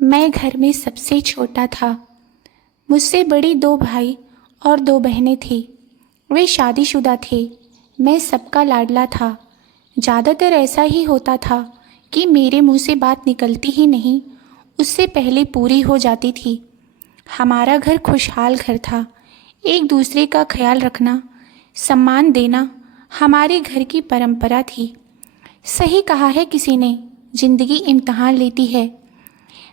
मैं घर में सबसे छोटा था। मुझसे बड़ी दो भाई और दो बहनें थीं। वे शादीशुदा थे। मैं सबका लाडला था। ज़्यादातर ऐसा ही होता था कि मेरे मुंह से बात निकलती ही नहीं, उससे पहले पूरी हो जाती थी। हमारा घर खुशहाल घर था। एक दूसरे का ख्याल रखना, सम्मान देना हमारे घर की परंपरा थी। सही कहा है किसी ने, जिंदगी इम्तिहान लेती है।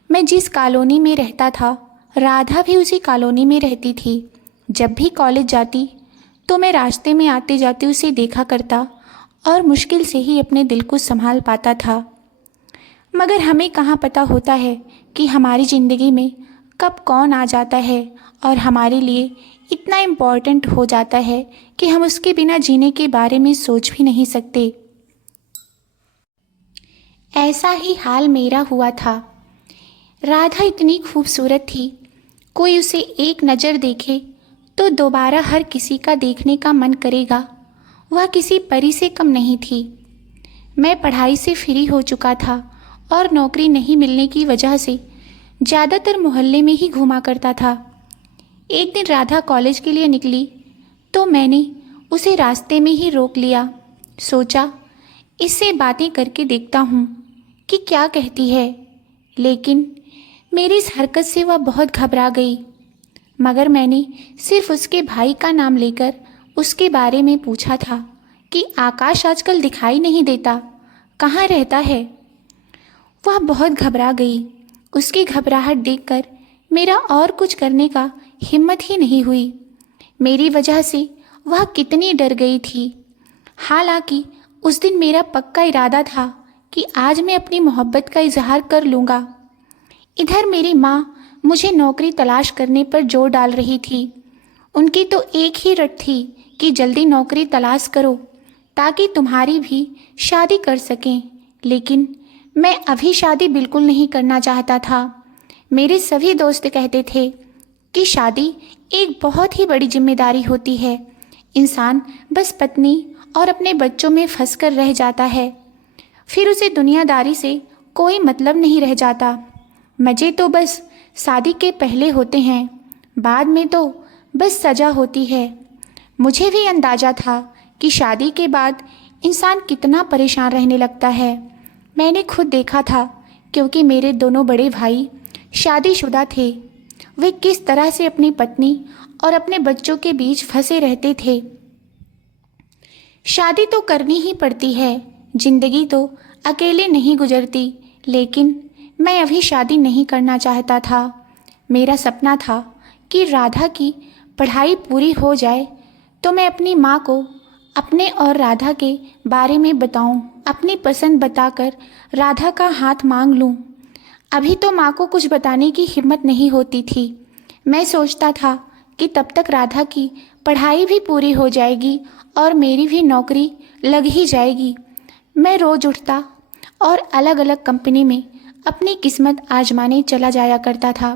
मैं जिस कॉलोनी में रहता था, राधा भी उसी कॉलोनी में रहती थी। जब भी कॉलेज जाती तो मैं रास्ते में आते जाते उसे देखा करता और मुश्किल से ही अपने दिल को संभाल पाता था। मगर हमें कहाँ पता होता है कि हमारी ज़िंदगी में कब कौन आ जाता है और हमारे लिए इतना इम्पोर्टेंट हो जाता है कि हम उसके बिना जीने के बारे में सोच भी नहीं सकते। ऐसा ही हाल मेरा हुआ था। राधा इतनी खूबसूरत थी, कोई उसे एक नज़र देखे तो दोबारा हर किसी का देखने का मन करेगा। वह किसी परी से कम नहीं थी। मैं पढ़ाई से फ्री हो चुका था और नौकरी नहीं मिलने की वजह से ज़्यादातर मोहल्ले में ही घूमा करता था। एक दिन राधा कॉलेज के लिए निकली तो मैंने उसे रास्ते में ही रोक लिया। सोचा इससे बातें करके देखता हूँ कि क्या कहती है, लेकिन मेरी इस हरकत से वह बहुत घबरा गई। मगर मैंने सिर्फ उसके भाई का नाम लेकर उसके बारे में पूछा था कि आकाश आजकल दिखाई नहीं देता, कहाँ रहता है। वह बहुत घबरा गई। उसकी घबराहट देखकर मेरा और कुछ करने का हिम्मत ही नहीं हुई। मेरी वजह से वह कितनी डर गई थी। हालांकि उस दिन मेरा पक्का इरादा था कि आज मैं अपनी मोहब्बत का इजहार कर लूँगा। इधर मेरी माँ मुझे नौकरी तलाश करने पर जोर डाल रही थी। उनकी तो एक ही रट थी कि जल्दी नौकरी तलाश करो ताकि तुम्हारी भी शादी कर सकें। लेकिन मैं अभी शादी बिल्कुल नहीं करना चाहता था। मेरे सभी दोस्त कहते थे कि शादी एक बहुत ही बड़ी जिम्मेदारी होती है। इंसान बस पत्नी और अपने बच्चों में फंस कर रह जाता है, फिर उसे दुनियादारी से कोई मतलब नहीं रह जाता। मज़े तो बस शादी के पहले होते हैं, बाद में तो बस सजा होती है। मुझे भी अंदाज़ा था कि शादी के बाद इंसान कितना परेशान रहने लगता है। मैंने खुद देखा था, क्योंकि मेरे दोनों बड़े भाई शादीशुदा थे। वे किस तरह से अपनी पत्नी और अपने बच्चों के बीच फंसे रहते थे। शादी तो करनी ही पड़ती है, जिंदगी तो अकेले नहीं गुजरती। लेकिन मैं अभी शादी नहीं करना चाहता था। मेरा सपना था कि राधा की पढ़ाई पूरी हो जाए तो मैं अपनी माँ को अपने और राधा के बारे में बताऊं, अपनी पसंद बताकर राधा का हाथ मांग लूं। अभी तो माँ को कुछ बताने की हिम्मत नहीं होती थी। मैं सोचता था कि तब तक राधा की पढ़ाई भी पूरी हो जाएगी और मेरी भी नौकरी लग ही जाएगी। मैं रोज़ उठता और अलग अलग कंपनी में अपनी किस्मत आजमाने चला जाया करता था।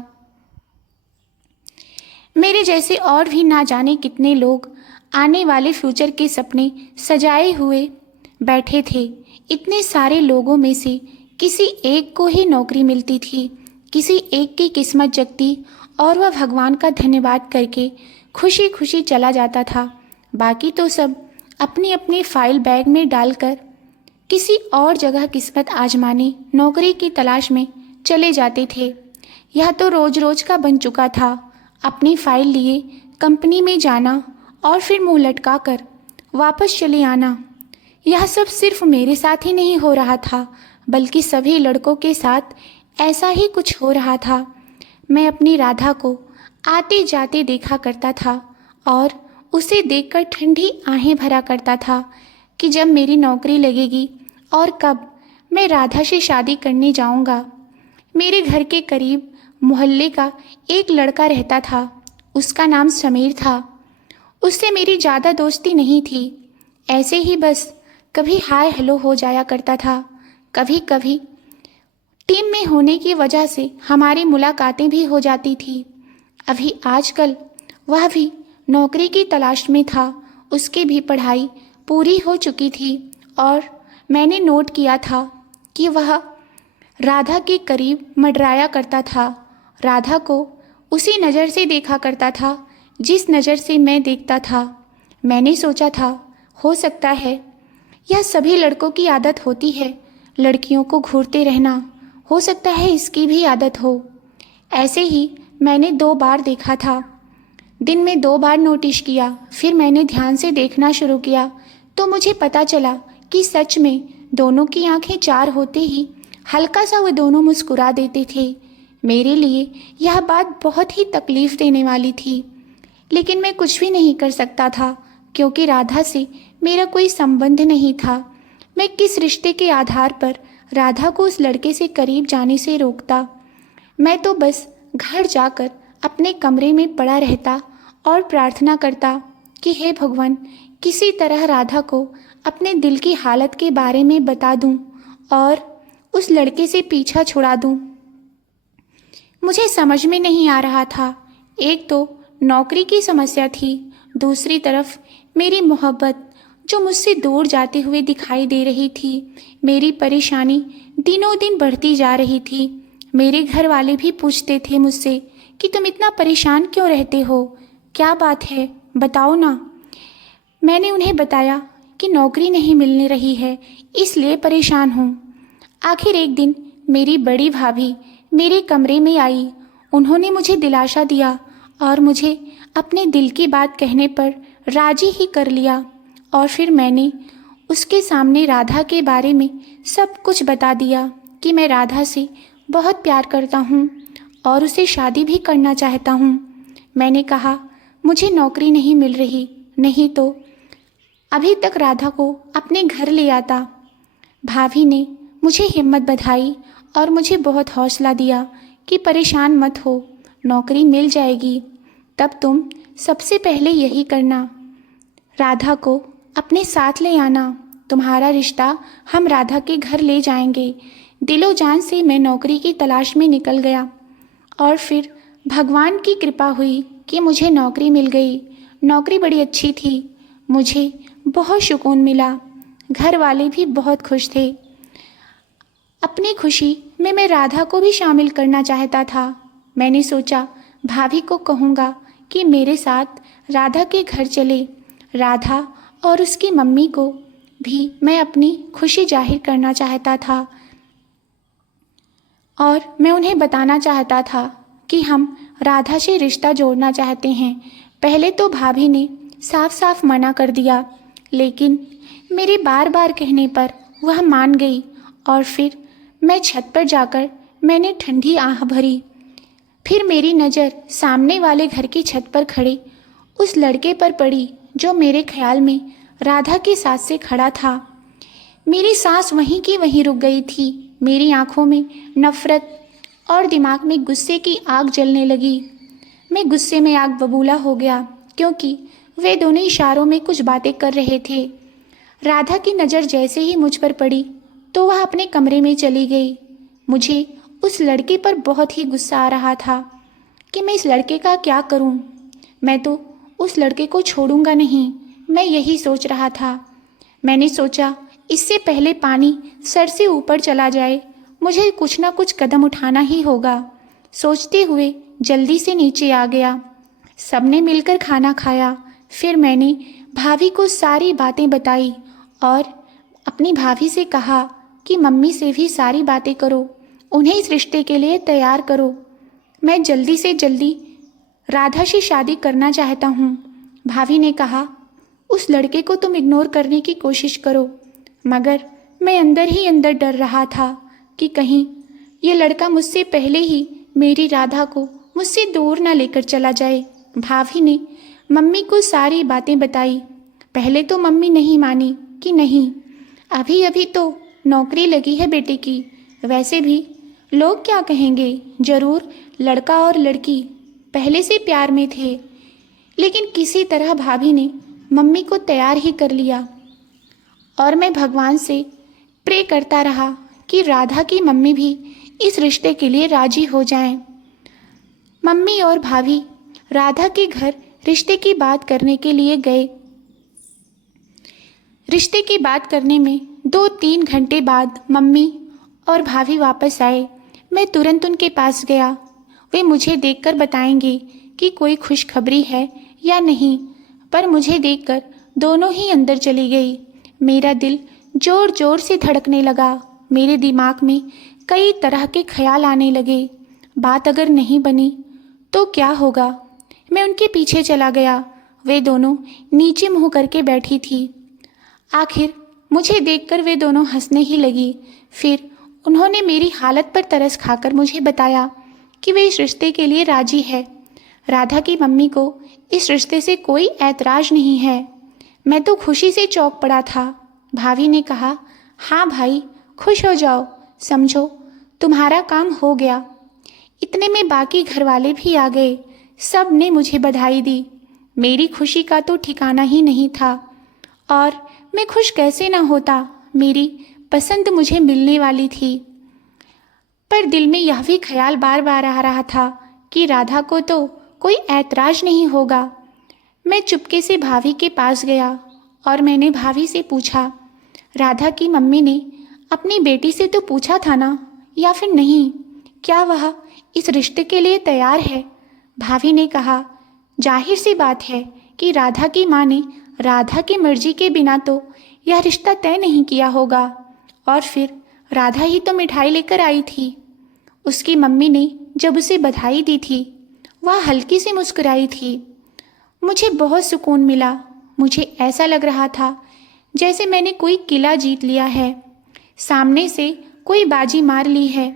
मेरे जैसे और भी ना जाने कितने लोग आने वाले फ्यूचर के सपने सजाए हुए बैठे थे। इतने सारे लोगों में से किसी एक को ही नौकरी मिलती थी, किसी एक की किस्मत जगती और वह भगवान का धन्यवाद करके खुशी खुशी चला जाता था। बाकी तो सब अपनी अपनी फाइल बैग में डालकर किसी और जगह किस्मत आजमाने नौकरी की तलाश में चले जाते थे। यह तो रोज रोज का बन चुका था। अपनी फाइल लिए कंपनी में जाना और फिर मुंह लटका कर वापस चले आना। यह सब सिर्फ मेरे साथ ही नहीं हो रहा था, बल्कि सभी लड़कों के साथ ऐसा ही कुछ हो रहा था। मैं अपनी राधा को आते जाते देखा करता था और उसे देखकर ठंडी आहें भरा करता था कि जब मेरी नौकरी लगेगी और कब मैं राधा से शादी करने जाऊंगा। मेरे घर के करीब मोहल्ले का एक लड़का रहता था। उसका नाम समीर था। उससे मेरी ज़्यादा दोस्ती नहीं थी, ऐसे ही बस कभी हाय हेलो हो जाया करता था। कभी कभी टीम में होने की वजह से हमारी मुलाकातें भी हो जाती थी। अभी आजकल वह भी नौकरी की तलाश में था। उसकी भी पढ़ाई पूरी हो चुकी थी और मैंने नोट किया था कि वह राधा के करीब मंडराया करता था। राधा को उसी नज़र से देखा करता था जिस नज़र से मैं देखता था। मैंने सोचा था, हो सकता है यह सभी लड़कों की आदत होती है, लड़कियों को घूरते रहना। हो सकता है इसकी भी आदत हो। ऐसे ही मैंने 2 बार देखा था। दिन में 2 बार नोटिस किया, फिर मैंने ध्यान से देखना शुरू किया तो मुझे पता चला कि सच में दोनों की आंखें 4 होते ही हल्का सा वो दोनों मुस्कुरा देते थे। मेरे लिए यह बात बहुत ही तकलीफ़ देने वाली थी, लेकिन मैं कुछ भी नहीं कर सकता था क्योंकि राधा से मेरा कोई संबंध नहीं था। मैं किस रिश्ते के आधार पर राधा को उस लड़के से करीब जाने से रोकता? मैं तो बस घर जाकर अपने कमरे में पड़ा रहता और प्रार्थना करता कि हे भगवान, किसी तरह राधा को अपने दिल की हालत के बारे में बता दूं और उस लड़के से पीछा छुड़ा दूं। मुझे समझ में नहीं आ रहा था। एक तो नौकरी की समस्या थी, दूसरी तरफ मेरी मोहब्बत जो मुझसे दूर जाते हुए दिखाई दे रही थी। मेरी परेशानी दिनों दिन बढ़ती जा रही थी। मेरे घर वाले भी पूछते थे मुझसे कि तुम इतना परेशान क्यों रहते हो, क्या बात है, बताओ ना। मैंने उन्हें बताया कि नौकरी नहीं मिलने रही है, इसलिए परेशान हूँ। आखिर एक दिन मेरी बड़ी भाभी मेरे कमरे में आई। उन्होंने मुझे दिलासा दिया और मुझे अपने दिल की बात कहने पर राजी ही कर लिया। और फिर मैंने उसके सामने राधा के बारे में सब कुछ बता दिया कि मैं राधा से बहुत प्यार करता हूँ और उसे शादी भी करना चाहता हूँ। मैंने कहा, मुझे नौकरी नहीं मिल रही, नहीं तो अभी तक राधा को अपने घर ले आता। भाभी ने मुझे हिम्मत बधाई और मुझे बहुत हौसला दिया कि परेशान मत हो, नौकरी मिल जाएगी। तब तुम सबसे पहले यही करना, राधा को अपने साथ ले आना। तुम्हारा रिश्ता हम राधा के घर ले जाएंगे। दिलो जान से मैं नौकरी की तलाश में निकल गया और फिर भगवान की कृपा हुई कि मुझे नौकरी मिल गई। नौकरी बड़ी अच्छी थी, मुझे बहुत सुकून मिला। घर वाले भी बहुत खुश थे। अपनी खुशी में मैं राधा को भी शामिल करना चाहता था। मैंने सोचा भाभी को कहूँगा कि मेरे साथ राधा के घर चले। राधा और उसकी मम्मी को भी मैं अपनी खुशी जाहिर करना चाहता था और मैं उन्हें बताना चाहता था कि हम राधा से रिश्ता जोड़ना चाहते हैं। पहले तो भाभी ने साफ साफ मना कर दिया, लेकिन मेरे बार बार कहने पर वह मान गई और फिर मैं छत पर जाकर मैंने ठंडी आह भरी। फिर मेरी नज़र सामने वाले घर की छत पर खड़े उस लड़के पर पड़ी जो मेरे ख्याल में राधा के साथ से खड़ा था। मेरी सांस वहीं की वहीं रुक गई थी। मेरी आंखों में नफरत और दिमाग में गुस्से की आग जलने लगी। मैं गुस्से में आग बबूला हो गया क्योंकि वे दोनों इशारों में कुछ बातें कर रहे थे। राधा की नज़र जैसे ही मुझ पर पड़ी तो वह अपने कमरे में चली गई। मुझे उस लड़के पर बहुत ही गुस्सा आ रहा था कि मैं इस लड़के का क्या करूं। मैं तो उस लड़के को छोड़ूंगा नहीं, मैं यही सोच रहा था। मैंने सोचा इससे पहले पानी सर से ऊपर चला जाए, मुझे कुछ ना कुछ कदम उठाना ही होगा। सोचते हुए जल्दी से नीचे आ गया। सबने मिलकर खाना खाया। फिर मैंने भाभी को सारी बातें बताई और अपनी भाभी से कहा कि मम्मी से भी सारी बातें करो, उन्हें इस रिश्ते के लिए तैयार करो। मैं जल्दी से जल्दी राधा से शादी करना चाहता हूँ। भाभी ने कहा, उस लड़के को तुम इग्नोर करने की कोशिश करो, मगर मैं अंदर ही अंदर डर रहा था कि कहीं ये लड़का मुझसे पहले ही मेरी राधा को मुझसे दूर ना लेकर चला जाए। भाभी ने मम्मी को सारी बातें बताई। पहले तो मम्मी नहीं मानी कि नहीं, अभी अभी तो नौकरी लगी है बेटे की, वैसे भी लोग क्या कहेंगे, ज़रूर लड़का और लड़की पहले से प्यार में थे। लेकिन किसी तरह भाभी ने मम्मी को तैयार ही कर लिया और मैं भगवान से प्रे करता रहा कि राधा की मम्मी भी इस रिश्ते के लिए राजी हो जाएं। मम्मी और भाभी राधा के घर रिश्ते की बात करने के लिए गए। रिश्ते की बात करने में 2-3 घंटे बाद मम्मी और भाभी वापस आए, मैं तुरंत उनके पास गया। वे मुझे देखकर बताएंगे कि कोई खुशखबरी है या नहीं, पर मुझे देखकर दोनों ही अंदर चली गई। मेरा दिल जोर जोर से धड़कने लगा। मेरे दिमाग में कई तरह के ख्याल आने लगे। बात अगर नहीं बनी तो क्या होगा? मैं उनके पीछे चला गया। वे दोनों नीचे मुंह करके बैठी थी। आखिर मुझे देखकर वे दोनों हंसने ही लगी। फिर उन्होंने मेरी हालत पर तरस खाकर मुझे बताया कि वे इस रिश्ते के लिए राजी है। राधा की मम्मी को इस रिश्ते से कोई ऐतराज नहीं है। मैं तो खुशी से चौंक पड़ा था। भाभी ने कहा, हाँ भाई, खुश हो जाओ, समझो तुम्हारा काम हो गया। इतने में बाकी घर वाले भी आ गए। सब ने मुझे बधाई दी। मेरी खुशी का तो ठिकाना ही नहीं था। और मैं खुश कैसे ना होता, मेरी पसंद मुझे मिलने वाली थी। पर दिल में यह भी ख्याल बार बार आ रहा था कि राधा को तो कोई ऐतराज नहीं होगा। मैं चुपके से भाभी के पास गया और मैंने भाभी से पूछा, राधा की मम्मी ने अपनी बेटी से तो पूछा था ना, या फिर नहीं? क्या वह इस रिश्ते के लिए तैयार है? भाभी ने कहा, जाहिर सी बात है कि राधा की माँ ने राधा की मर्जी के बिना तो यह रिश्ता तय नहीं किया होगा। और फिर राधा ही तो मिठाई लेकर आई थी। उसकी मम्मी ने जब उसे बधाई दी थी, वह हल्की सी मुस्कुराई थी। मुझे बहुत सुकून मिला। मुझे ऐसा लग रहा था जैसे मैंने कोई किला जीत लिया है, सामने से कोई बाजी मार ली है।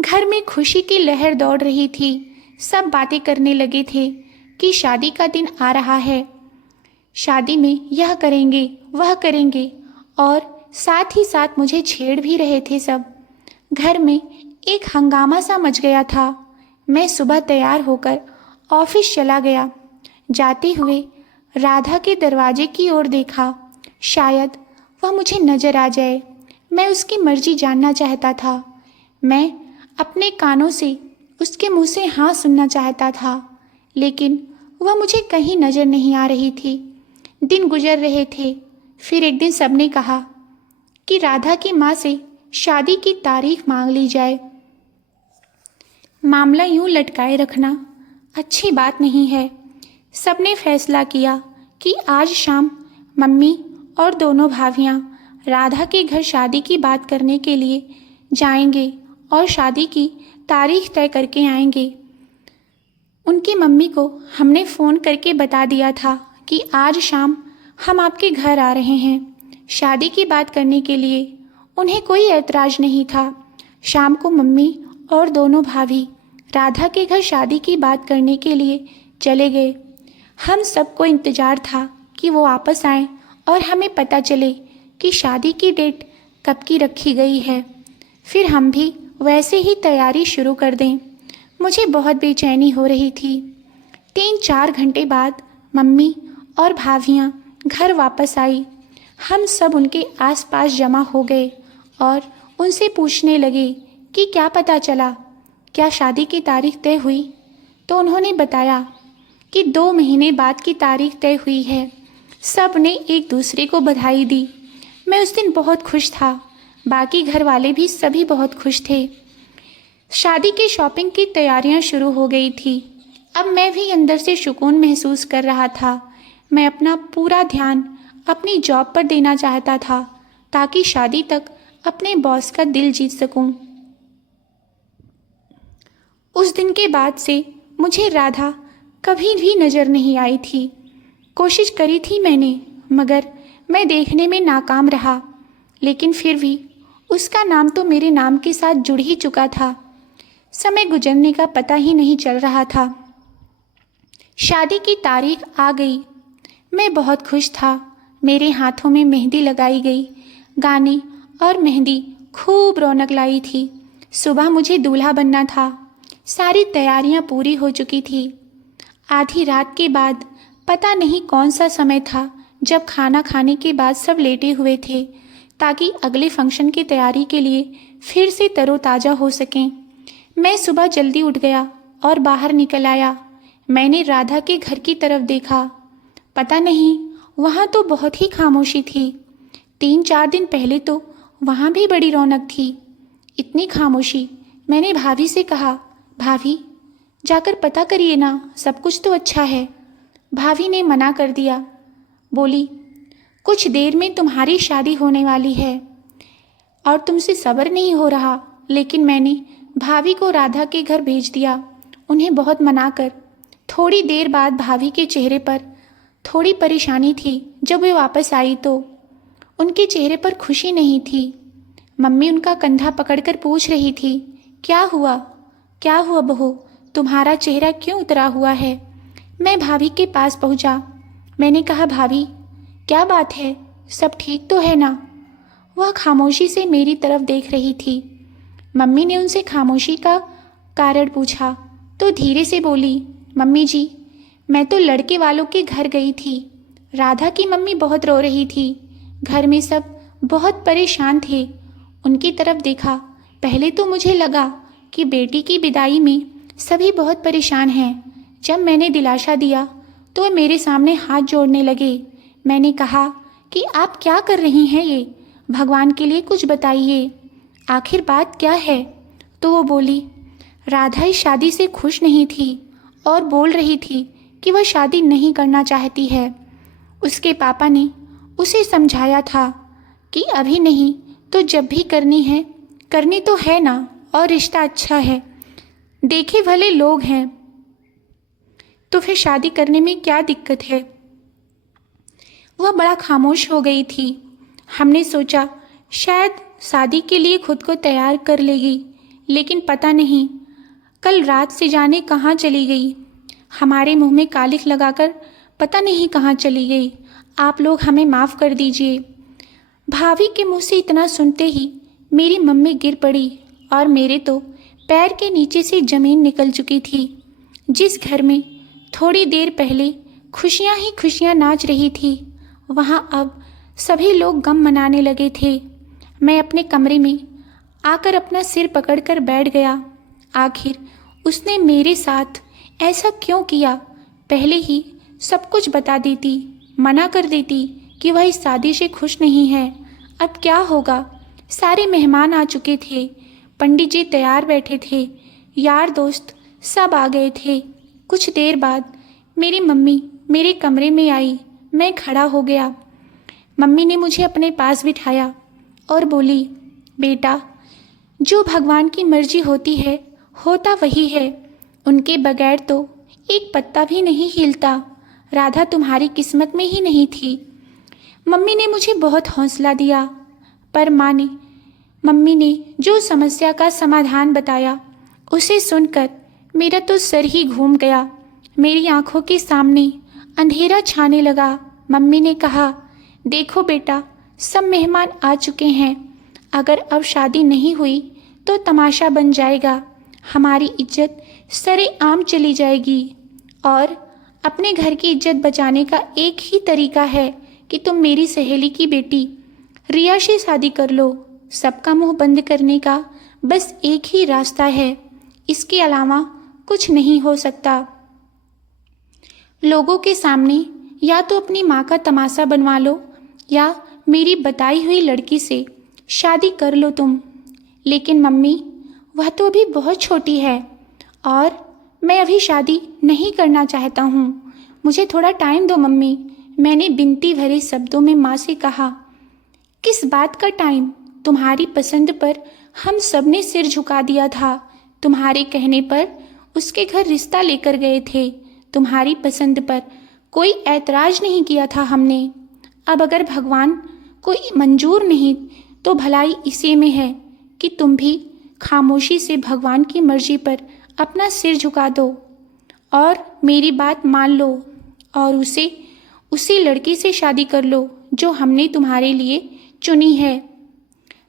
घर में खुशी की लहर दौड़ रही थी। सब बातें करने लगे थे कि शादी का दिन आ रहा है, शादी में यह करेंगे वह करेंगे, और साथ ही साथ मुझे छेड़ भी रहे थे सब। घर में एक हंगामा सा मच गया था। मैं सुबह तैयार होकर ऑफिस चला गया। जाते हुए राधा के दरवाजे की ओर देखा। शायद वह मुझे नजर आ जाए। मैं उसकी मर्जी जानना चाहता था। मैं अपने कानों से उसके मुंह से हाँ सुनना चाहता था, लेकिन वह मुझे कहीं नजर नहीं आ रही थी। दिन गुजर रहे थे। फिर एक दिन सबने कहा कि राधा की माँ से शादी की तारीख मांग ली जाए। मामला यूं लटकाए रखना अच्छी बात नहीं है। सबने फैसला किया कि आज शाम मम्मी और दोनों भाभियां राधा के घर शादी की बात करने के लिए जाएंगे और शादी की तारीख तय करके आएंगे। उनकी मम्मी को हमने फ़ोन करके बता दिया था कि आज शाम हम आपके घर आ रहे हैं शादी की बात करने के लिए। उन्हें कोई ऐतराज़ नहीं था। शाम को मम्मी और दोनों भाभी राधा के घर शादी की बात करने के लिए चले गए। हम सबको इंतज़ार था कि वो वापस आएं और हमें पता चले कि शादी की डेट कब की रखी गई है। फिर हम भी वैसे ही तैयारी शुरू कर दें। मुझे बहुत बेचैनी हो रही थी। 3-4 घंटे बाद मम्मी और भाभियाँ घर वापस आई। हम सब उनके आसपास जमा हो गए और उनसे पूछने लगे कि क्या पता चला, क्या शादी की तारीख तय हुई? तो उन्होंने बताया कि 2 महीने बाद की तारीख तय हुई है। सब ने एक दूसरे को बधाई दी। मैं उस दिन बहुत खुश था। बाकी घर वाले भी सभी बहुत खुश थे। शादी की शॉपिंग की तैयारियां शुरू हो गई थी। अब मैं भी अंदर से सुकून महसूस कर रहा था। मैं अपना पूरा ध्यान अपनी जॉब पर देना चाहता था ताकि शादी तक अपने बॉस का दिल जीत सकूं। उस दिन के बाद से मुझे राधा कभी भी नज़र नहीं आई थी। कोशिश करी थी मैंने, मगर मैं देखने में नाकाम रहा। लेकिन फिर भी उसका नाम तो मेरे नाम के साथ जुड़ ही चुका था। समय गुजरने का पता ही नहीं चल रहा था। शादी की तारीख आ गई। मैं बहुत खुश था। मेरे हाथों में मेहंदी लगाई गई। गाने और मेहंदी खूब रौनक लाई थी। सुबह मुझे दूल्हा बनना था। सारी तैयारियां पूरी हो चुकी थी। आधी रात के बाद पता नहीं कौन सा समय था जब खाना खाने के बाद सब लेटे हुए थे ताकि अगले फंक्शन की तैयारी के लिए फिर से तरोताज़ा हो सकें। मैं सुबह जल्दी उठ गया और बाहर निकल आया। मैंने राधा के घर की तरफ देखा। पता नहीं, वहाँ तो बहुत ही खामोशी थी। 3-4 दिन पहले तो वहाँ भी बड़ी रौनक थी। इतनी खामोशी। मैंने भाभी से कहा, भाभी जाकर पता करिए ना, सब कुछ तो अच्छा है। भाभी ने मना कर दिया। बोली, कुछ देर में तुम्हारी शादी होने वाली है और तुमसे सब्र नहीं हो रहा। लेकिन मैंने भाभी को राधा के घर भेज दिया, उन्हें बहुत मनाकर। थोड़ी देर बाद भाभी के चेहरे पर थोड़ी परेशानी थी। जब वे वापस आई तो उनके चेहरे पर खुशी नहीं थी। मम्मी उनका कंधा पकड़कर पूछ रही थी, क्या हुआ, क्या हुआ बहू, तुम्हारा चेहरा क्यों उतरा हुआ है। मैं भाभी के पास पहुंचा। मैंने कहा, भाभी क्या बात है, सब ठीक तो है ना। वह खामोशी से मेरी तरफ देख रही थी। मम्मी ने उनसे खामोशी का कारण पूछा तो धीरे से बोली, मम्मी जी मैं तो लड़के वालों के घर गई थी। राधा की मम्मी बहुत रो रही थी। घर में सब बहुत परेशान थे। उनकी तरफ देखा। पहले तो मुझे लगा कि बेटी की विदाई में सभी बहुत परेशान हैं। जब मैंने दिलासा दिया तो वे मेरे सामने हाथ जोड़ने लगे। मैंने कहा कि आप क्या कर रही हैं ये, भगवान के लिए कुछ बताइए, आखिर बात क्या है। तो वो बोली, राधा इस शादी से खुश नहीं थी और बोल रही थी कि वह शादी नहीं करना चाहती है। उसके पापा ने उसे समझाया था कि अभी नहीं तो जब भी करनी है, करनी तो है ना, और रिश्ता अच्छा है, देखे भले लोग हैं तो फिर शादी करने में क्या दिक्कत है। वह बड़ा खामोश हो गई थी। हमने सोचा शायद शादी के लिए खुद को तैयार कर लेगी, लेकिन पता नहीं कल रात से जाने कहाँ चली गई। हमारे मुंह में कालिख लगाकर पता नहीं कहाँ चली गई। आप लोग हमें माफ़ कर दीजिए। भाभी के मुंह से इतना सुनते ही मेरी मम्मी गिर पड़ी और मेरे तो पैर के नीचे से ज़मीन निकल चुकी थी। जिस घर में थोड़ी देर पहले खुशियाँ ही खुशियाँ नाच रही थी, वहाँ अब सभी लोग गम मनाने लगे थे। मैं अपने कमरे में आकर अपना सिर पकड़कर बैठ गया। आखिर उसने मेरे साथ ऐसा क्यों किया। पहले ही सब कुछ बता देती, मना कर देती कि वह इस शादी से खुश नहीं है। अब क्या होगा। सारे मेहमान आ चुके थे, पंडित जी तैयार बैठे थे, यार दोस्त सब आ गए थे। कुछ देर बाद मेरी मम्मी मेरे कमरे में आई। मैं खड़ा हो गया। मम्मी ने मुझे अपने पास बिठाया और बोली, बेटा जो भगवान की मर्जी होती है होता वही है, उनके बगैर तो एक पत्ता भी नहीं हिलता। राधा तुम्हारी किस्मत में ही नहीं थी। मम्मी ने मुझे बहुत हौसला दिया, पर मम्मी ने जो समस्या का समाधान बताया उसे सुनकर मेरा तो सर ही घूम गया। मेरी आंखों के सामने अंधेरा छाने लगा। मम्मी ने कहा, देखो बेटा सब मेहमान आ चुके हैं, अगर अब शादी नहीं हुई तो तमाशा बन जाएगा, हमारी इज्जत सरेआम चली जाएगी। और अपने घर की इज्जत बचाने का एक ही तरीका है कि तुम मेरी सहेली की बेटी रिया से शादी कर लो। सबका मुंह बंद करने का बस एक ही रास्ता है, इसके अलावा कुछ नहीं हो सकता। लोगों के सामने या तो अपनी माँ का तमाशा बनवा लो या मेरी बताई हुई लड़की से शादी कर लो तुम। लेकिन मम्मी वह तो अभी बहुत छोटी है और मैं अभी शादी नहीं करना चाहता हूँ, मुझे थोड़ा टाइम दो मम्मी। मैंने बिनती भरे शब्दों में माँ से कहा। किस बात का टाइम, तुम्हारी पसंद पर हम सब ने सिर झुका दिया था। तुम्हारे कहने पर उसके घर रिश्ता लेकर गए थे, तुम्हारी पसंद पर कोई ऐतराज नहीं किया था हमने। अब अगर भगवान कोई मंजूर नहीं तो भलाई इसी में है कि तुम भी खामोशी से भगवान की मर्जी पर अपना सिर झुका दो और मेरी बात मान लो और उसी लड़की से शादी कर लो जो हमने तुम्हारे लिए चुनी है।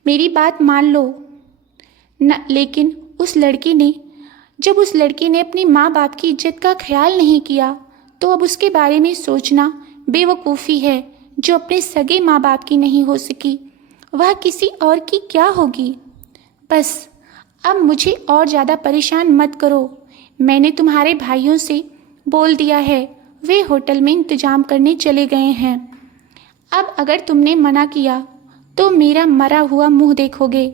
मेरी बात मान लो न। लेकिन जब उस लड़की ने अपनी माँ बाप की इज्जत का ख्याल नहीं किया तो अब उसके बारे में सोचना बेवकूफ़ी है। जो अपने सगे माँ बाप की नहीं हो सकी वह किसी और की क्या होगी। बस अब मुझे और ज़्यादा परेशान मत करो। मैंने तुम्हारे भाइयों से बोल दिया है, वे होटल में इंतज़ाम करने चले गए हैं। अब अगर तुमने मना किया तो मेरा मरा हुआ मुंह देखोगे।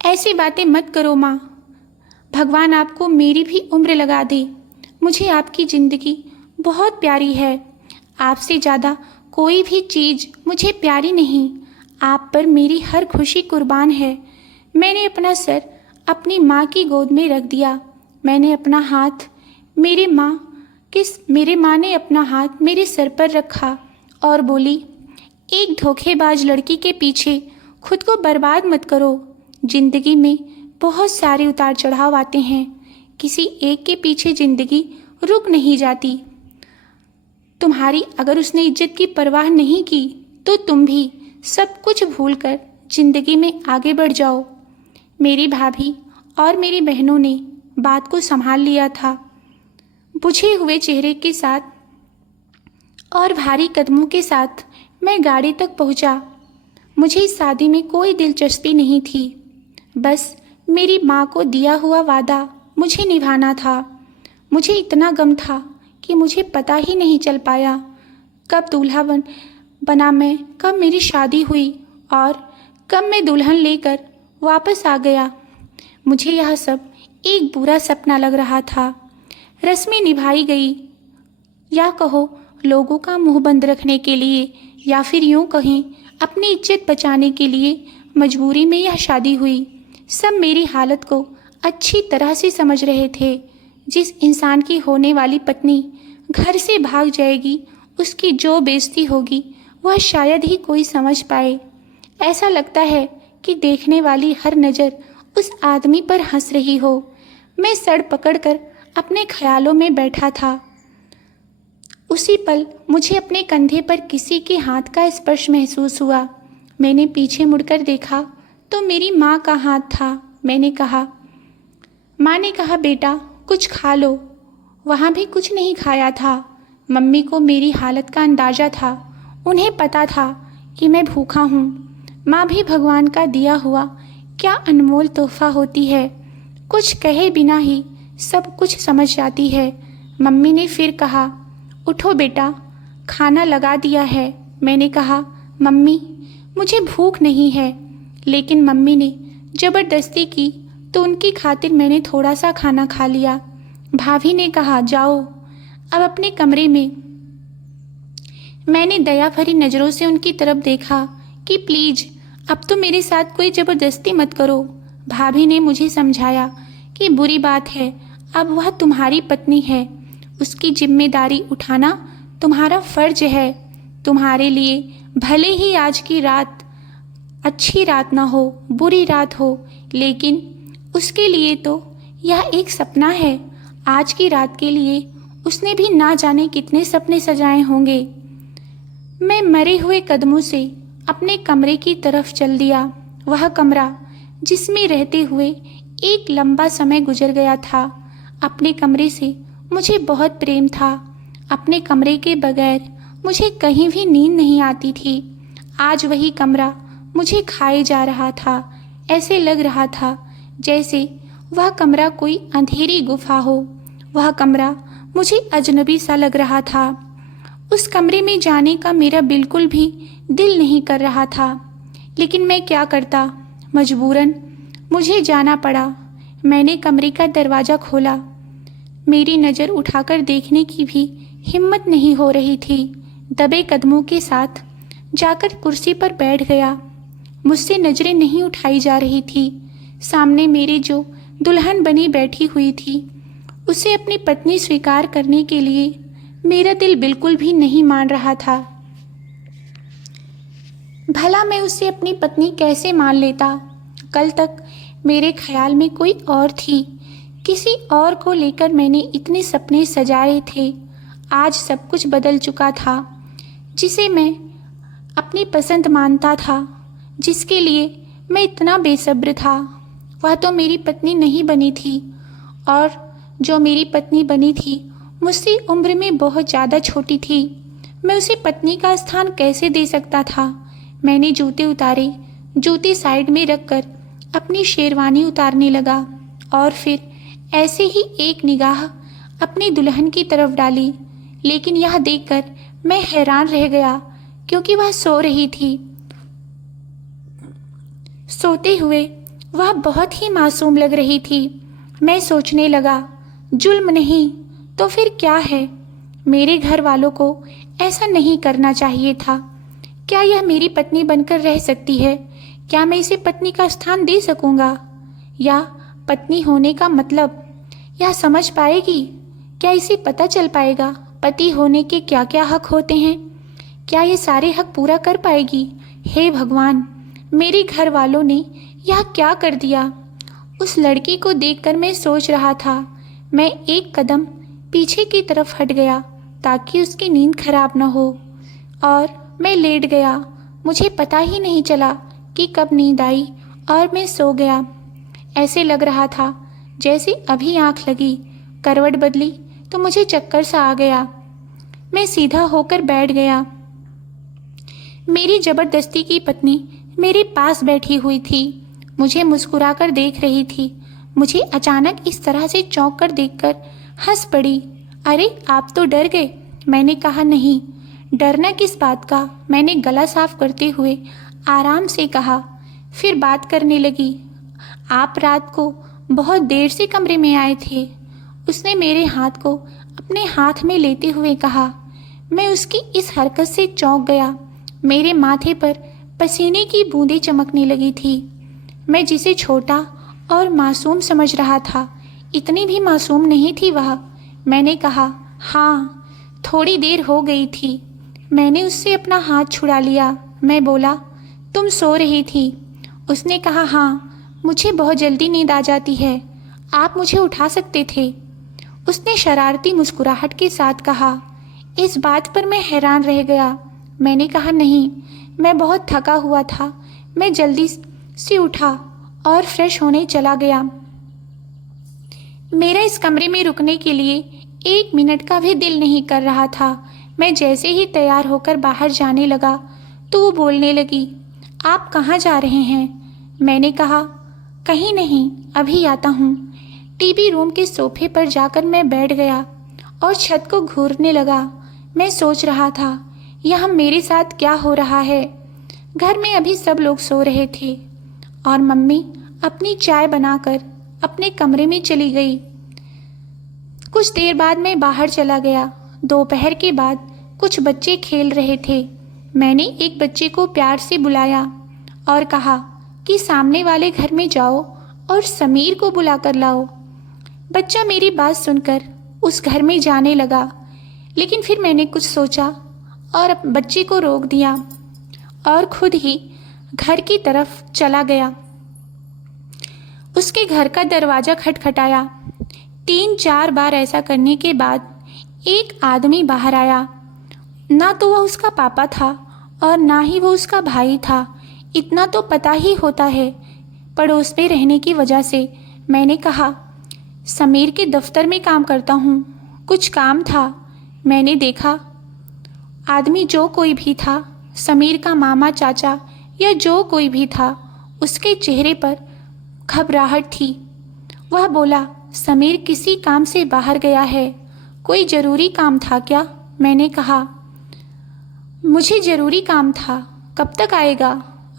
ऐसी बातें मत करो माँ। भगवान आपको मेरी भी उम्र लगा दे। मुझे आपकी ज़िंदगी बहुत प्यारी है। आपसे ज़्यादा कोई भी चीज़ मुझे प्यारी नहीं। आप पर मेरी हर खुशी कुर्बान है। मैंने अपना सर अपनी माँ की गोद में रख दिया। मैंने अपना हाथ मेरे माँ ने अपना हाथ मेरे सर पर रखा और बोली, एक धोखेबाज लड़की के पीछे खुद को बर्बाद मत करो। जिंदगी में बहुत सारे उतार चढ़ाव आते हैं। किसी एक के पीछे जिंदगी रुक नहीं जाती। तुम्हारी अगर उसने इज्जत की परवाह नहीं की तो तुम भी सब कुछ भूलकर जिंदगी में आगे बढ़ जाओ। मेरी भाभी और मेरी बहनों ने बात को संभाल लिया था। बुझे हुए चेहरे के साथ और भारी कदमों के साथ मैं गाड़ी तक पहुंचा। मुझे इस शादी में कोई दिलचस्पी नहीं थी। बस मेरी माँ को दिया हुआ वादा मुझे निभाना था। मुझे इतना गम था कि मुझे पता ही नहीं चल पाया कब दूल्हा बना मैं, कब मेरी शादी हुई और कब मैं दुल्हन लेकर वापस आ गया। मुझे यह सब एक बुरा सपना लग रहा था। रस्में निभाई गई, या कहो लोगों का मुंह बंद रखने के लिए, या फिर यूं कहें अपनी इज्जत बचाने के लिए मजबूरी में यह शादी हुई। सब मेरी हालत को अच्छी तरह से समझ रहे थे। जिस इंसान की होने वाली पत्नी घर से भाग जाएगी, उसकी जो बेइज्जती होगी वह शायद ही कोई समझ पाए। ऐसा लगता है कि देखने वाली हर नज़र उस आदमी पर हंस रही हो। मैं सर पकड़कर अपने ख्यालों में बैठा था। उसी पल मुझे अपने कंधे पर किसी के हाथ का स्पर्श महसूस हुआ। मैंने पीछे मुड़कर देखा तो मेरी माँ का हाथ था। माँ ने कहा, बेटा कुछ खा लो। वहाँ भी कुछ नहीं खाया था। मम्मी को मेरी हालत का अंदाज़ा था। उन्हें पता था कि मैं भूखा हूँ। माँ भी भगवान का दिया हुआ क्या अनमोल तोहफा होती है। कुछ कहे बिना ही सब कुछ समझ जाती है। मम्मी ने फिर कहा, उठो बेटा, खाना लगा दिया है। मैंने कहा, मम्मी मुझे भूख नहीं है। लेकिन मम्मी ने ज़बरदस्ती की तो उनकी खातिर मैंने थोड़ा सा खाना खा लिया। भाभी ने कहा, जाओ अब अपने कमरे में। मैंने दया भरी नज़रों से उनकी तरफ देखा कि प्लीज़ अब तो मेरे साथ कोई ज़बरदस्ती मत करो। भाभी ने मुझे समझाया कि बुरी बात है, अब वह तुम्हारी पत्नी है, उसकी जिम्मेदारी उठाना तुम्हारा फ़र्ज है। तुम्हारे लिए भले ही आज की रात अच्छी रात ना हो, बुरी रात हो, लेकिन उसके लिए तो यह एक सपना है। आज की रात के लिए उसने भी ना जाने कितने सपने सजाए होंगे। मैं मरे हुए कदमों से अपने कमरे की तरफ चल दिया। वह कमरा जिसमें रहते हुए एक लंबा समय गुजर गया था। अपने कमरे से मुझे बहुत प्रेम था। अपने कमरे के बगैर मुझे कहीं भी नींद नहीं आती थी। आज वही कमरा मुझे खाए जा रहा था। ऐसे लग रहा था जैसे वह कमरा कोई अंधेरी गुफा हो। वह कमरा मुझे अजनबी सा लग रहा था। उस कमरे में जाने का मेरा बिल्कुल भी दिल नहीं कर रहा था, लेकिन मैं क्या करता, मजबूरन मुझे जाना पड़ा। मैंने कमरे का दरवाज़ा खोला। मेरी नज़र उठाकर देखने की भी हिम्मत नहीं हो रही थी। दबे कदमों के साथ जाकर कुर्सी पर बैठ गया। मुझसे नज़रें नहीं उठाई जा रही थी। सामने मेरे जो दुल्हन बनी बैठी हुई थी, उसे अपनी पत्नी स्वीकार करने के लिए मेरा दिल बिल्कुल भी नहीं मान रहा था। भला मैं उसे अपनी पत्नी कैसे मान लेता। कल तक मेरे ख्याल में कोई और थी, किसी और को लेकर मैंने इतने सपने सजाए थे। आज सब कुछ बदल चुका था। जिसे मैं अपनी पसंद मानता था, जिसके लिए मैं इतना बेसब्र था, वह तो मेरी पत्नी नहीं बनी थी। और जो मेरी पत्नी बनी थी मुझसे उम्र में बहुत ज़्यादा छोटी थी। मैं उसे पत्नी का स्थान कैसे दे सकता था। मैंने जूते उतारे, जूते साइड में रखकर अपनी शेरवानी उतारने लगा और फिर ऐसे ही एक निगाह अपनी दुल्हन की तरफ डाली। लेकिन यह देखकर मैं हैरान रह गया क्योंकि वह सो रही थी। सोते हुए वह बहुत ही मासूम लग रही थी। मैं सोचने लगा, जुल्म नहीं तो फिर क्या है? मेरे घर वालों को ऐसा नहीं करना चाहिए था। क्या यह मेरी पत्नी बनकर रह सकती है? क्या मैं इसे पत्नी का स्थान दे सकूंगा? या पत्नी होने का मतलब यह समझ पाएगी? क्या इसे पता चल पाएगा पति होने के क्या क्या हक होते हैं? क्या ये सारे हक पूरा कर पाएगी? हे भगवान, मेरे घर वालों ने यह क्या कर दिया? उस लड़की को देखकर मैं सोच रहा था। मैं एक कदम पीछे की तरफ हट गया ताकि उसकी नींद खराब न हो, और मैं लेट गया। मुझे पता ही नहीं चला कि कब नींद आई और मैं सो गया। ऐसे लग रहा था जैसे अभी आंख लगी, करवट बदली तो मुझे चक्कर सा आ गया। मैं सीधा होकर बैठ गया। मेरी जबरदस्ती की पत्नी मेरे पास बैठी हुई थी, मुझे मुस्कुराकर देख रही थी। मुझे अचानक इस तरह से चौंक कर देखकर हंस पड़ी। अरे आप तो डर गए? मैंने कहा, नहीं, डरना किस बात का? मैंने गला साफ करते हुए आराम से कहा। फिर बात करने लगी। आप रात को बहुत देर से कमरे में आए थे। उसने मेरे हाथ को अपने हाथ में लेते हुए कहा। मैं उसकी इस हरकत से चौंक गया। मेरे माथे पर पसीने की बूंदें चमकने लगी थी। मैं जिसे छोटा और मासूम समझ रहा था, इतनी भी मासूम नहीं थी वह। मैंने कहा, हाँ, थोड़ी देर हो गई थी। मैंने उससे अपना हाथ छुड़ा लिया। मैं बोला, तुम सो रही थी? उसने कहा, हाँ, मुझे बहुत जल्दी नींद आ जाती है, आप मुझे उठा सकते थे। उसने शरारती मुस्कुराहट के साथ कहा। इस बात पर मैं हैरान रह गया। मैंने कहा, नहीं, मैं बहुत थका हुआ था। मैं जल्दी से उठा और फ्रेश होने चला गया। मेरा इस कमरे में रुकने के लिए 1 मिनट का भी दिल नहीं कर रहा था। मैं जैसे ही तैयार होकर बाहर जाने लगा तो वो बोलने लगी, आप कहाँ जा रहे हैं? मैंने कहा, कहीं नहीं, अभी आता हूँ। टीवी रूम के सोफे पर जाकर मैं बैठ गया और छत को घूरने लगा। मैं सोच रहा था, यह मेरे साथ क्या हो रहा है? घर में अभी सब लोग सो रहे थे और मम्मी अपनी चाय बनाकर अपने कमरे में चली गई। कुछ देर बाद मैं बाहर चला गया। दोपहर के बाद कुछ बच्चे खेल रहे थे। मैंने एक बच्चे को प्यार से बुलाया और कहा कि सामने वाले घर में जाओ और समीर को बुला कर लाओ। बच्चा मेरी बात सुनकर उस घर में जाने लगा, लेकिन फिर मैंने कुछ सोचा और बच्चे को रोक दिया और खुद ही घर की तरफ चला गया। उसके घर का दरवाज़ा खटखटाया। 3-4 बार ऐसा करने के बाद एक आदमी बाहर आया। ना तो वह उसका पापा था और ना ही वो उसका भाई था। इतना तो पता ही होता है पड़ोस में रहने की वजह से। मैंने कहा, समीर के दफ्तर में काम करता हूँ, कुछ काम था। मैंने देखा आदमी जो कोई भी था, समीर का मामा, चाचा या जो कोई भी था, उसके चेहरे पर घबराहट थी। वह बोला, समीर किसी काम से बाहर गया है। कोई ज़रूरी काम था क्या? मैंने कहा, मुझे ज़रूरी काम था। कब तक आएगा?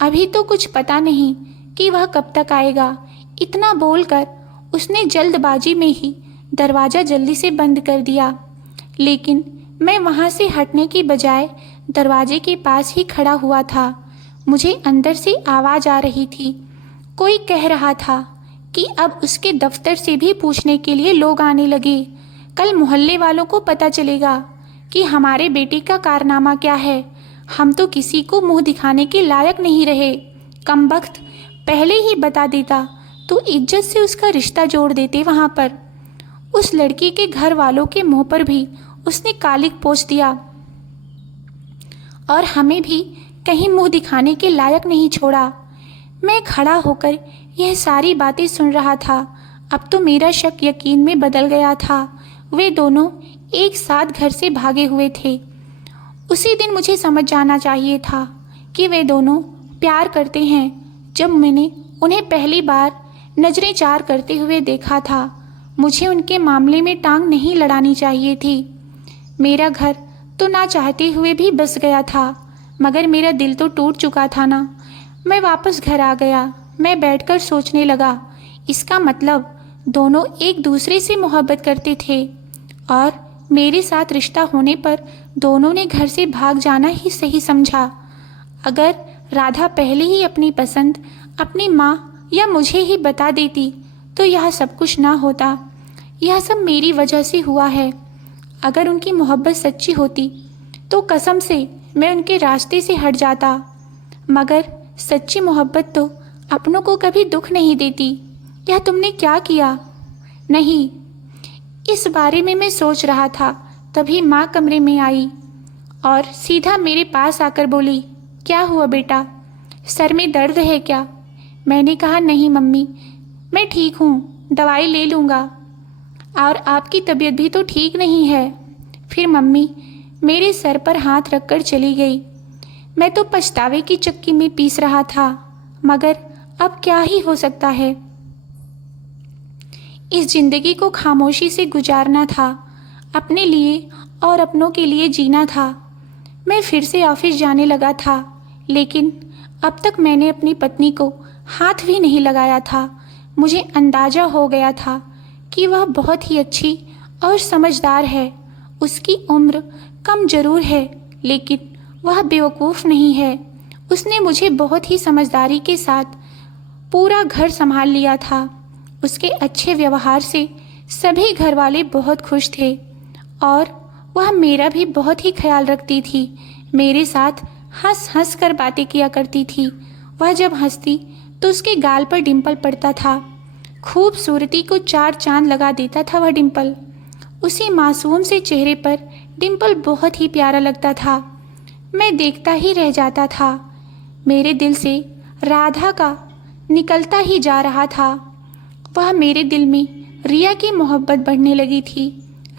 अभी तो कुछ पता नहीं कि वह कब तक आएगा। इतना बोलकर उसने जल्दबाजी में ही दरवाज़ा जल्दी से बंद कर दिया। लेकिन मैं वहाँ से हटने की बजाय दरवाजे के पास ही खड़ा हुआ था। मुझे अंदर से आवाज़ आ रही थी। कोई कह रहा था कि अब उसके दफ्तर से भी पूछने के लिए लोग आने लगे। कल मोहल्ले वालों को पता चलेगा कि हमारे बेटे का कारनामा क्या है। हम तो किसी को मुंह दिखाने के लायक नहीं रहे। कमबख्त, पहले ही बता देता तो इज्जत से उसका रिश्ता जोड़ देते वहाँ पर। उस लड़की के घर वालों के मुंह पर भी उसने कालिक पोंछ दिया और हमें भी कहीं मुंह दिखाने के लायक नहीं छोड़ा। मैं खड़ा होकर यह सारी बातें सुन रहा था। अब तो मेरा शक यकीन में बदल गया था। वे दोनों एक साथ घर से भागे हुए थे। उसी दिन मुझे समझ जाना चाहिए था कि वे दोनों प्यार करते हैं। जब मैंने उन्हें पहली बार नजरें चार करते हुए देखा था, मुझे उनके मामले में टांग नहीं लड़ानी चाहिए थी। मेरा घर तो ना चाहते हुए भी बस गया था, मगर मेरा दिल तो टूट चुका था ना। मैं वापस घर आ गया। मैं बैठकर सोचने लगा, इसका मतलब दोनों एक दूसरे से मोहब्बत करते थे और मेरे साथ रिश्ता होने पर दोनों ने घर से भाग जाना ही सही समझा। अगर राधा पहले ही अपनी पसंद अपनी माँ या मुझे ही बता देती तो यह सब कुछ ना होता। यह सब मेरी वजह से हुआ है। अगर उनकी मोहब्बत सच्ची होती तो कसम से मैं उनके रास्ते से हट जाता, मगर सच्ची मोहब्बत तो अपनों को कभी दुख नहीं देती। यह तुमने क्या किया? नहीं, इस बारे में मैं सोच रहा था, तभी माँ कमरे में आई और सीधा मेरे पास आकर बोली, क्या हुआ बेटा, सर में दर्द है क्या? मैंने कहा, नहीं मम्मी, मैं ठीक हूँ, दवाई ले लूँगा, और आपकी तबीयत भी तो ठीक नहीं है। फिर मम्मी मेरे सर पर हाथ रखकर चली गई। मैं तो पछतावे की चक्की में पीस रहा था, मगर अब क्या ही हो सकता है। इस जिंदगी को खामोशी से गुजारना था, अपने लिए और अपनों के लिए जीना था। मैं फिर से ऑफिस जाने लगा था, लेकिन अब तक मैंने अपनी पत्नी को हाथ भी नहीं लगाया था। मुझे अंदाज़ा हो गया था कि वह बहुत ही अच्छी और समझदार है। उसकी उम्र कम जरूर है, लेकिन वह बेवकूफ़ नहीं है। उसने मुझे बहुत ही समझदारी के साथ पूरा घर संभाल लिया था। उसके अच्छे व्यवहार से सभी घर वाले बहुत खुश थे और वह मेरा भी बहुत ही ख्याल रखती थी। मेरे साथ हंस हंस कर बातें किया करती थी। वह जब हंसती तो उसके गाल पर डिंपल पड़ता था। खूबसूरती को चार चांद लगा देता था वह डिंपल। उसी मासूम से चेहरे पर डिंपल बहुत ही प्यारा लगता था। मैं देखता ही रह जाता था। मेरे दिल से राधा का निकलता ही जा रहा था। वह मेरे दिल में रिया की मोहब्बत बढ़ने लगी थी।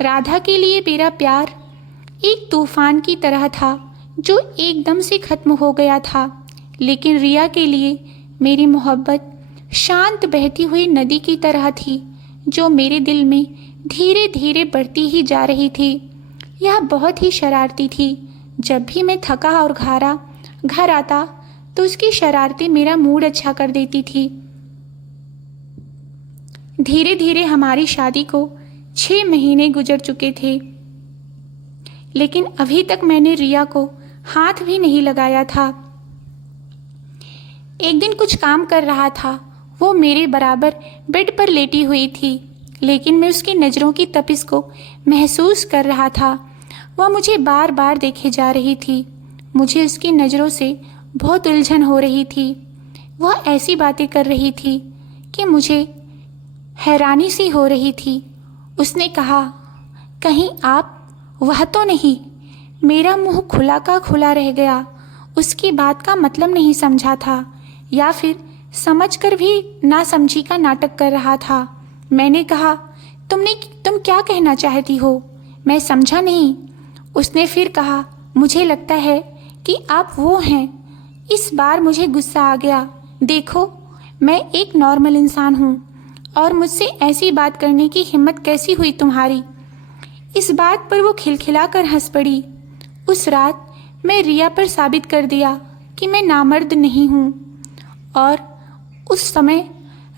राधा के लिए मेरा प्यार एक तूफान की तरह था जो एकदम से ख़त्म हो गया था, लेकिन रिया के लिए मेरी मोहब्बत शांत बहती हुई नदी की तरह थी जो मेरे दिल में धीरे धीरे बढ़ती ही जा रही थी। यह बहुत ही शरारती थी। जब भी मैं थका और घारा घर आता तो उसकी शरारतें मेरा मूड अच्छा कर देती थी। धीरे धीरे हमारी शादी को 6 महीने गुजर चुके थे, लेकिन अभी तक मैंने रिया को हाथ भी नहीं लगाया था। एक दिन कुछ काम कर रहा था। वो मेरे बराबर बेड पर लेटी हुई थी, लेकिन मैं उसकी नज़रों की तपिश को महसूस कर रहा था। वह मुझे बार बार देखे जा रही थी। मुझे उसकी नज़रों से बहुत उलझन हो रही थी। वह ऐसी बातें कर रही थी कि मुझे हैरानी सी हो रही थी। उसने कहा, कहीं आप वह तो नहीं? मेरा मुंह खुला का खुला रह गया। उसकी बात का मतलब नहीं समझा था, या फिर समझकर भी ना समझी का नाटक कर रहा था। मैंने कहा, तुम क्या कहना चाहती हो? मैं समझा नहीं। उसने फिर कहा, मुझे लगता है कि आप वो हैं। इस बार मुझे गुस्सा आ गया। देखो, मैं एक नॉर्मल इंसान हूँ और मुझसे ऐसी बात करने की हिम्मत कैसी हुई तुम्हारी? इस बात पर वो खिलखिलाकर हंस पड़ी। उस रात मैं रिया पर साबित कर दिया कि मैं नामर्द नहीं हूँ। और उस समय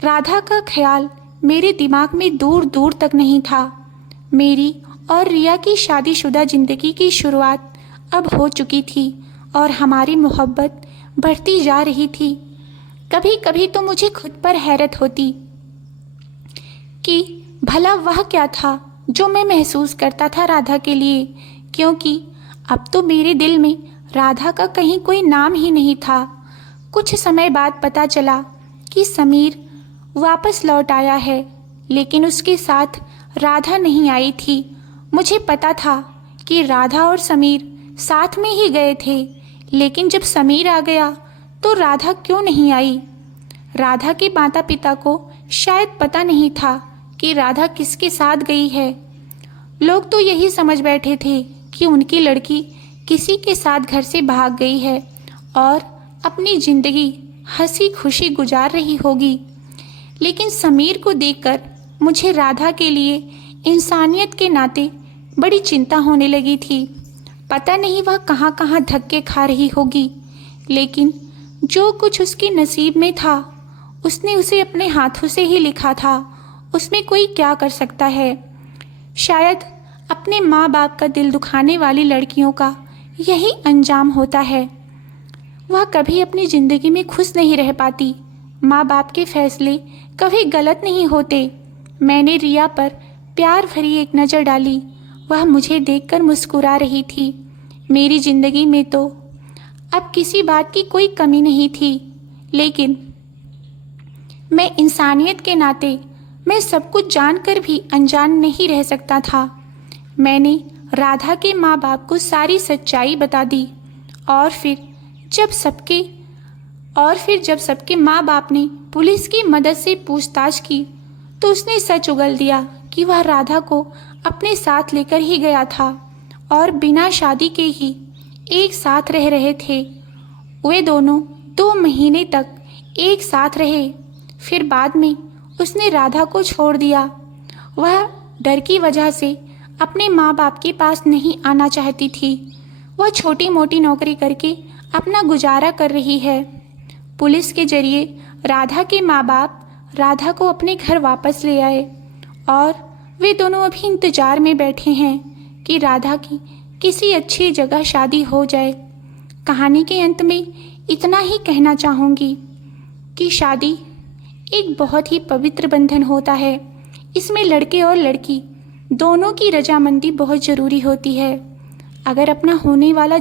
राधा का ख्याल मेरे दिमाग में दूर दूर तक नहीं था। मेरी और रिया की शादीशुदा ज़िंदगी की शुरुआत अब हो चुकी थी और हमारी मोहब्बत बढ़ती जा रही थी। कभी कभी तो मुझे खुद पर हैरत होती कि भला वह क्या था जो मैं महसूस करता था राधा के लिए, क्योंकि अब तो मेरे दिल में राधा का कहीं कोई नाम ही नहीं था। कुछ समय बाद पता चला कि समीर वापस लौट आया है, लेकिन उसके साथ राधा नहीं आई थी। मुझे पता था कि राधा और समीर साथ में ही गए थे, लेकिन जब समीर आ गया तो राधा क्यों नहीं आई? राधा के माता पिता को शायद पता नहीं था कि राधा किसके साथ गई है। लोग तो यही समझ बैठे थे कि उनकी लड़की किसी के साथ घर से भाग गई है और अपनी ज़िंदगी हंसी खुशी गुजार रही होगी। लेकिन समीर को देखकर मुझे राधा के लिए इंसानियत के नाते बड़ी चिंता होने लगी थी। पता नहीं वह कहाँ कहाँ धक्के खा रही होगी, लेकिन जो कुछ उसके नसीब में था उसने उसे अपने हाथों से ही लिखा था। उसमें कोई क्या कर सकता है? शायद अपने माँ बाप का दिल दुखाने वाली लड़कियों का यही अंजाम होता है। वह कभी अपनी ज़िंदगी में खुश नहीं रह पाती। माँ बाप के फैसले कभी गलत नहीं होते। मैंने रिया पर प्यार भरी एक नज़र डाली। वह मुझे देखकर मुस्कुरा रही थी। मेरी ज़िंदगी में तो अब किसी बात की कोई कमी नहीं थी, लेकिन मैं इंसानियत के नाते मैं सब कुछ जानकर भी अनजान नहीं रह सकता था। मैंने राधा के माँ बाप को सारी सच्चाई बता दी और फिर जब सबके माँ बाप ने पुलिस की मदद से पूछताछ की तो उसने सच उगल दिया कि वह राधा को अपने साथ लेकर ही गया था और बिना शादी के ही एक साथ रह रहे थे। वे दोनों 2 महीने तक एक साथ रहे। फिर बाद में उसने राधा को छोड़ दिया। वह डर की वजह से अपने माँ बाप के पास नहीं आना चाहती थी। वह छोटी मोटी नौकरी करके अपना गुजारा कर रही है। पुलिस के जरिए राधा के माँ बाप राधा को अपने घर वापस ले आए और वे दोनों अभी इंतजार में बैठे हैं कि राधा की किसी अच्छी जगह शादी हो जाए। कहानी के अंत में इतना ही कहना चाहूँगी कि शादी एक बहुत ही पवित्र बंधन होता है। इसमें लड़के और लड़की दोनों की रजामंदी बहुत ज़रूरी होती है। अगर अपना होने वाला